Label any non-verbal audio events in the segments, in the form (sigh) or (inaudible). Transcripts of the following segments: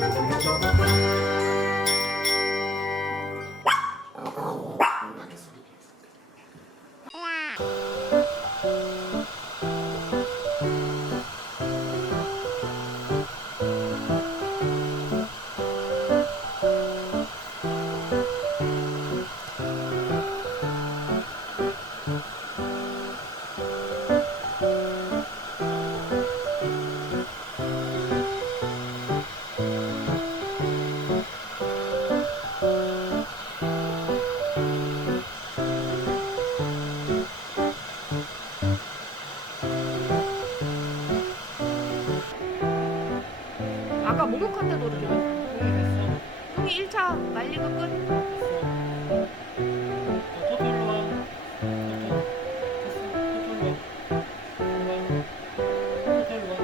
알겠어. 아까 목욕한 데도 이렇게 똥이 됐어. 형이 1차 말리고 끝 됐어. 또 토토로 와. 토토. 됐어. 토토로 와. 토토로 와. 토토로 와.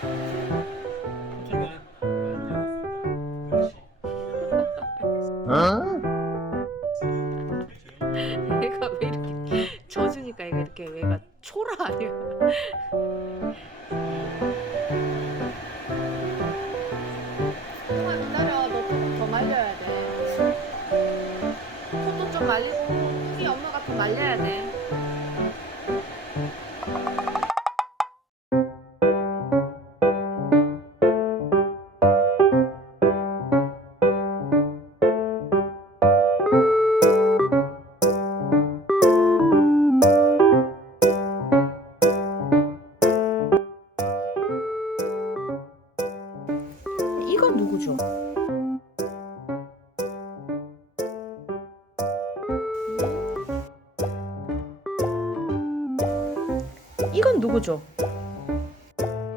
그렇지. (laughs) 얘가 왜 이렇게 젖으니까 얘가 이렇게 왜가 초라 아니야 말리고 우리 엄마가 더 말려야 돼 이건 누구죠? 이건 누구죠?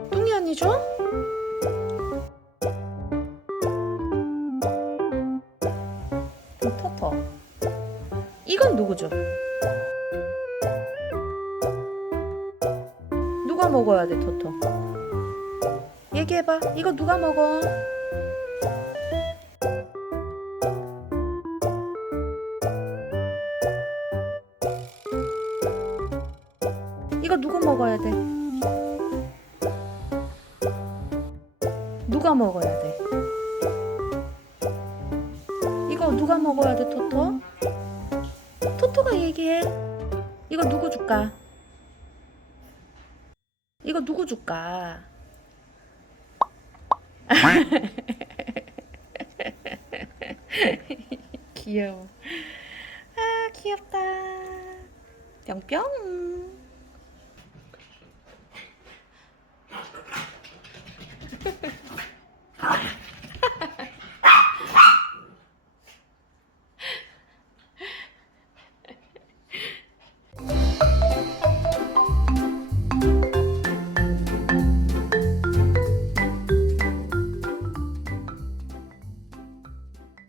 뚱이 아니죠? 터터. 이건 누구죠? 누가 먹어야 돼, 토토? 얘기해봐. 이거 누가 먹어? 이거 누가 먹어야 돼? 누가 먹어야 돼? 이거 누가 먹어야 돼, 토토? 토토가 얘기해. 이거 누구 줄까? 이거 누구 줄까? (laughs) 귀여워. 아, 귀엽다. 뿅뿅.